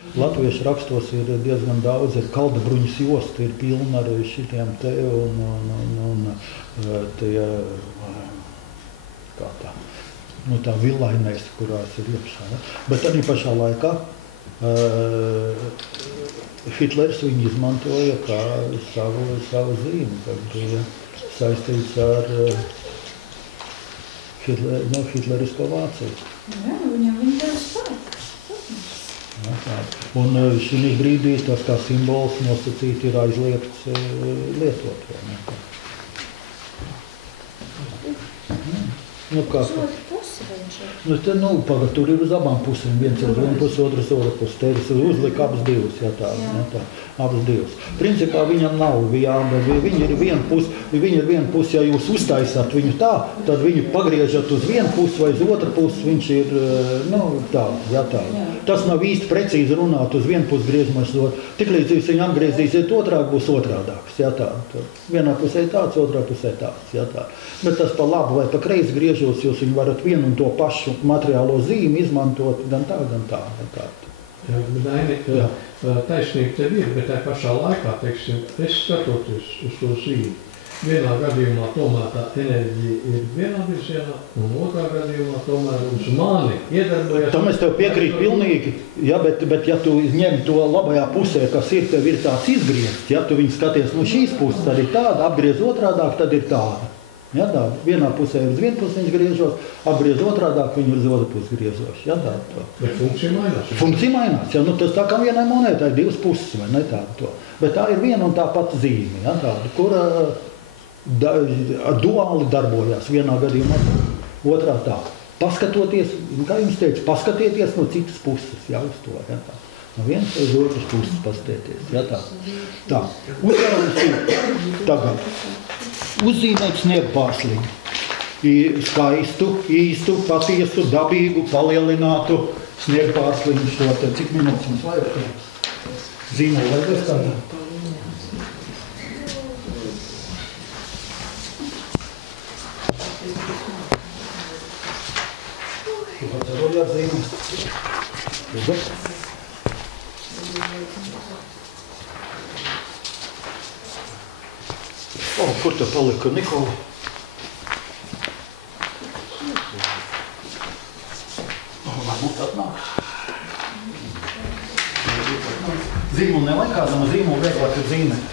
Latviešu rakstos ir diezgan daudz, ir Kaldabruņas josta, ir pilna ar šitiem te un tie, kā tā, tā villainēs, kurās ir iekšā. Ja? Bet arī pašā laikā Hitlers viņu izmantoja kā savu zīmi, kad bija saistīts ar hitlerisko Vāciju. Jā, viņam deva spēku. Un šī brīdī tas kā simbols nosacīt ir aizliegts lietot. Kā tur ir uz abām pusēm, viens ir uz vienu pusi, otrs otru pusi. Te ir uzlika abas divas, abas divas. Principā viņam nav viņi ir viena pusi, ja jūs uztaisāt viņu tā, tad viņu pagriežat uz vienu pusi vai uz otru pusi, viņš ir, tā. Tas nav īsti precīzi runāt, uz vienu pusi griežamies uz otru. Tiklīdz jūs viņu apgriezīsiet otrāk, būs otrādāks, Vienā pusē tāds, otrā pusē tāds, Bet tas pa labu vai pa kreisi griežos, jūs viņu varat vienu un to pašu materiālo zīmi izmantot gan tā. Jā, bet Daini, taisnība tev ir, bet tā pašā laikā, teiksim, es skatoties uz to zīmi. Vienā gadījumā tomēr tā enerģija ir vienā virzienā, un otrā gadījumā tomēr uz mani iedarbojas. Tam es tev piekrītu pilnīgi, bet ja tu ņem to labajā pusē, kas ir, tev ir tāds izgriezts, ja tu viņu skaties no šīs puses, tad ir tāda, apgriez otrādāk, tad ir tāda. Ja, tā, vienā pusē uz vienu pusi viņš griežos, apgriez otrādāk, viņu uz otru pusi griezos. Ja, tā. Bet funkcija mainās. Funkcija mainās, ja, tas tā kā vienai monētai divas puses, vai ne tāda to. Bet tā ir viena un tā pati zīme, ja, tāda, kura duāli darbojās vienā gadījumā, otrā tā. Paskatoties, kā jums teica, paskatieties no citas puses, ja, uz to, ja, tā. No vienas uz otras puses paskatieties, ja, tā. Tā, tagad. Uzzīmēt sniegu pārsliņu. Skaistu, īstu, patiesu, dabīgu, palielinātu sniegu pārsliņu šo te. Cik minūtes mums vajag? Zīmēt vajag kādā? Tu pats arī atzīmēs? Kur te palika Nikola? Varbūt atnāk. Zīmuli nevajag kādam, zīmuli vieglāk ir zīmēt.